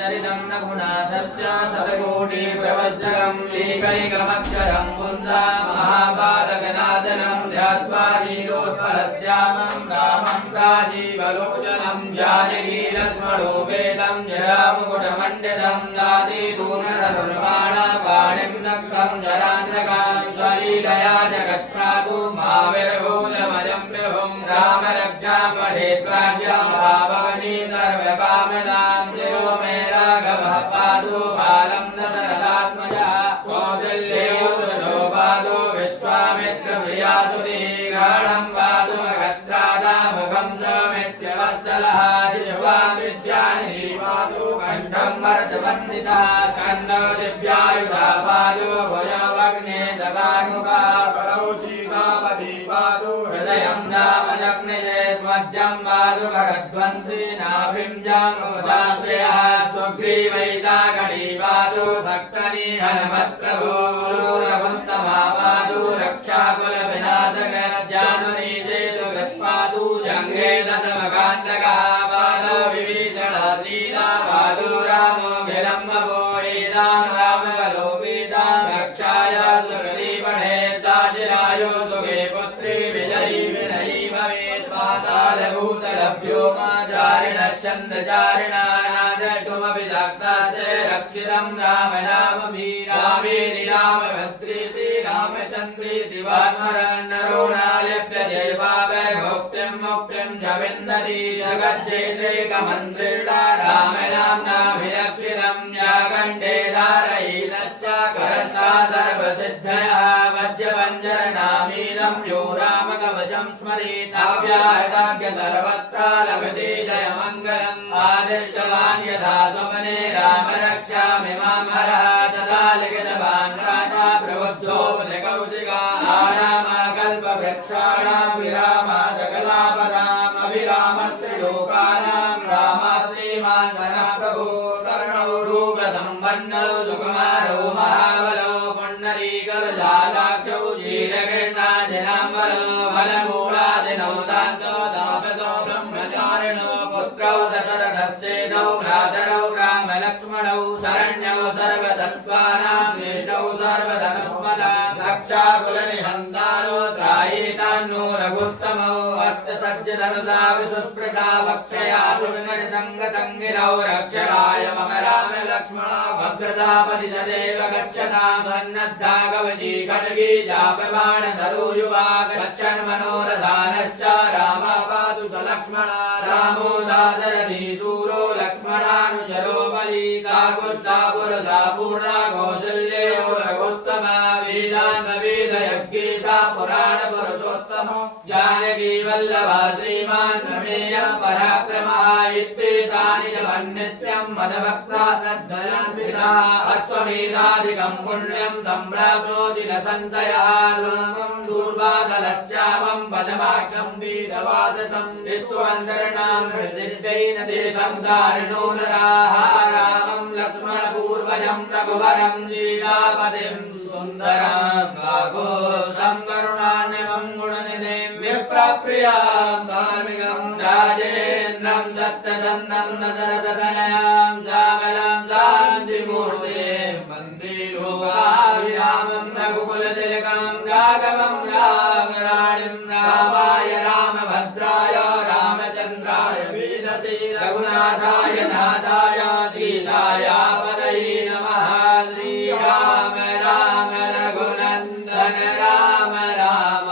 चरितं रघुनाथस्य शतकोटि प्रवज्रकं एकैकमक्षरं मुन्दा महाबालकनाथनं ध्यात्वा नीलोत्पलश्यामं रामं राजीवलोचनं जानकी लक्ष्मणोपेतं जरामुकुटमण्डितं नासीदूर्णरथुर्बाणपाणिं नक्तं जरान्तकां स्वलीलया जगत्प्रातु माविर्भूतमयं विभुं रामरक्षामणेद्वार्यं भावनी सर्वकामदां जिरो मे राघवः पादो बालं न शरदात्मजा कौसल्यो वृषो पादो विश्वामित्रप्रियासुधीराणं पादो मगत्रादामुखं सौमित्रवत्सलः जिह्वां विद्यानिधि पादो कण्ठं वर्धवन्दितः स्कन्दो दिव्यायुधा पादो भुजवग्ने सदानुगा परौ सीतापति पादो हृदयं नामजग्निजेद्मध्यं पादो खड्गध्वंसी नाभिं जामोदाश्रयः सुग्रीवैसागणी पादो सक्तनी हनुमत्प्रभो गुरुरवन्तमा पादो रक्षाकुलविनाशकरजानुनी सेतुकृत्पादो जङ्गे दशमकान्तकः पादो विभीषणः सीता पादो रामो विलम्बभो एतां रामकलोपेतां रक्षाय सुगरीपणे साचिरायो सुगे पुत्री विजयी विनयी भवेत् पातालभूतलभ्योमाचारिणः छन्दचारिणानाद्रष्टुमपि साक्षात् रक्षितं राम नाममीरामेति रामभद्रीति रामचन्द्रीति वास्मरन्नरो नालिप्यते पापैर्भोक्तिं मुक्तिं च विन्दति जगज्जेत्रैकमन्त्रिणा रामनाम्नाभिरक्षितं यागण्डे धारयितश्च करस्था सर्वसिद्धयः वज्रवञ्जरनामीदं यो रामकवचं स्मरेताव्याहताख्य सर्वत्र लभते जयमङ्गलम् आदिष्टवान् यथा स्वप्ने रामरक्षामि मां हरः तथा लिखितवान् राजा प्रबुद्धो पुत्रकौशिका आरामकल्पवृक्षाणां विरामा सकलापदाम् अभिरामस्त्रिलोकानां रामः श्रीमान् प्रभो तरुणौ रूपसम्पन्नौ सुकुमारो महाबलो पुण्डरीकविशालाक्षौ क्षीरकृष्णाजिनाम्बरो फलमूलादिनौ दान्तो तापसो ब्रह्मचारिणो पुत्रौ दशरथस्येतौ भ्रातरौ रामलक्ष्मणौ शरण्यौ सर्वसत्त्वानां ज्येष्ठौ सर्वधनुष्मदा रक्षाकुलनिहन्तारो त्रायीतान्नो रघुत्तमौ अर्थसज्जधनुषा विसुस्पृशा वक्षया सुविनृसङ्गसङ्गिनौ रक्षणाय मम राम लक्ष्मण भद्रतापति सदैव गच्छतां सन्नद्धा कवची खड्गी चापबाणधरो युवा गच्छन् मनोरथानश्च रामः पातु स लक्ष्मणः रामो दाशरथी शूरो लक्ष्मणानुचरो बली काकुत्स्था पुरुषा पूर्णा कौसल्यो रघुत्तमा वेदान्तवेदयज्ञेशा पुराणपुरुषोत्तमो जानकी वल्लभा श्रीमान् प्रमेयः पराक्रमः इत्येतानि च वन्नित्यं मदभक्ता श्रद्धयान्विता अश्वमेधादिकं पुण्यं सम्प्राप्नोति न संशयः लोकं दूर्वादलस्यामं पदमाक्षं वेदवाससं स्तुवन्तर्णां हृदिष्टैन ते संसारिणो नराः रामं लक्ष्मणपूर्वजं रघुवरं सीतापतिं सुन्दरां काकोसं करुणान्वितं गुणनिधिं विप्रप्रियां धार्मिकं राजेन्द्रं सत्यसन्धं नदरतनयां श्यामलां शान्तिमूर्तिं वन्दे लोकाभिरामं रघुकुलतिलकं राघवं रामराणिं रामाय रामभद्राय रामचन्द्राय वेदसे रघुनाथाय नाथाय सीताय पदये नमः श्रीराम राम रघुनन्दन राम राम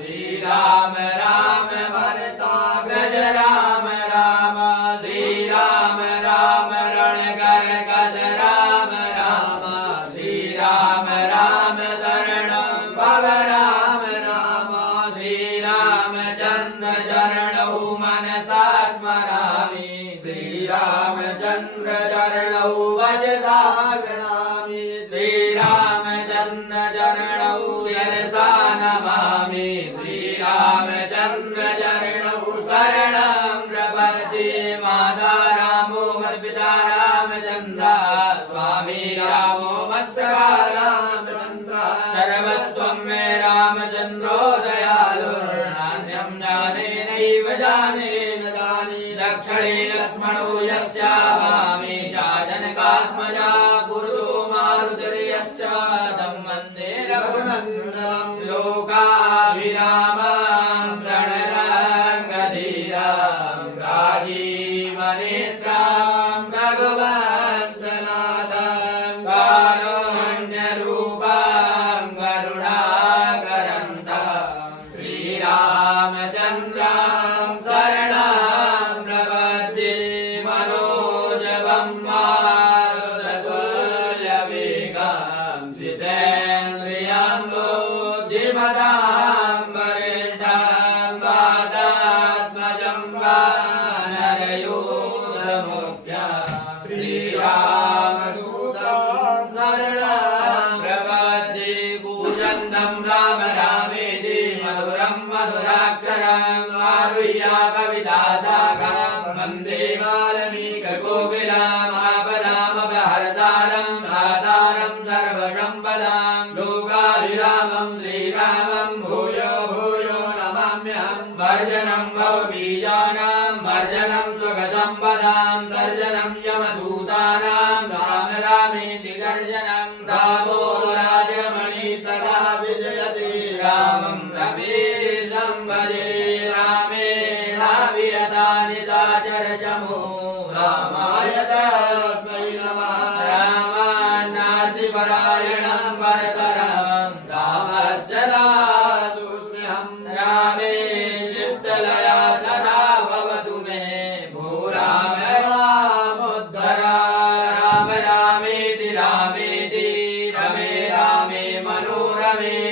श्रीराम राम भरताग्रज राम राम श्रीराम राम रणकर्कज राम राम श्रीराम राम शरणं भव राम राम श्रीरामचन्द्र चरणौ मनसा स्मरामि श्रीरामचन्द्र चरणौ वजसा गृह्णामि श्रीरामचन्द्र चरणौ शिरसा नमामि श्रीरामचन्द्र चरणौ शरणं प्रपद्ये माता रामो मत्पिता रामचन्द्र स्वामी रामो मत्सखा रामचन्द्र सर्वस्वं मे रामचन्द्रो दयालुर्नान्यं जाने न दानि रक्षणे लक्ष्मणो यस्यामि मारुततुल्यवेगं जितेन्द्रियं बुद्धिमतां वरिष्ठं वातात्मजं वानरयूथमुख्यं श्रीरामदूतं शरणं प्रपद्ये कूजन्तं राम रामेति मधुरं मधुराक्षरम् आरुह्य कवितासागरं वन्दे वाल्मीकिकोकिलमापदामपहर्तारं दातारं सर्वसम्पदां लोकाभिरामं श्रीरामं भूयो भूयो नमाम्यहं वर्जनं भवबीजानां वर्जनं सुखसम्पदां तर्जनं यमदूतानां राम रामेति गर्जनं रामो राजमणि सदा विजयति रामं रमेशं भजे रामेणाभिरतानि दाचरचमो रामाय तस्मै नमः रामान्नार्तिपरायणं भरतरं रामस्य दातुस्म्यहं रामे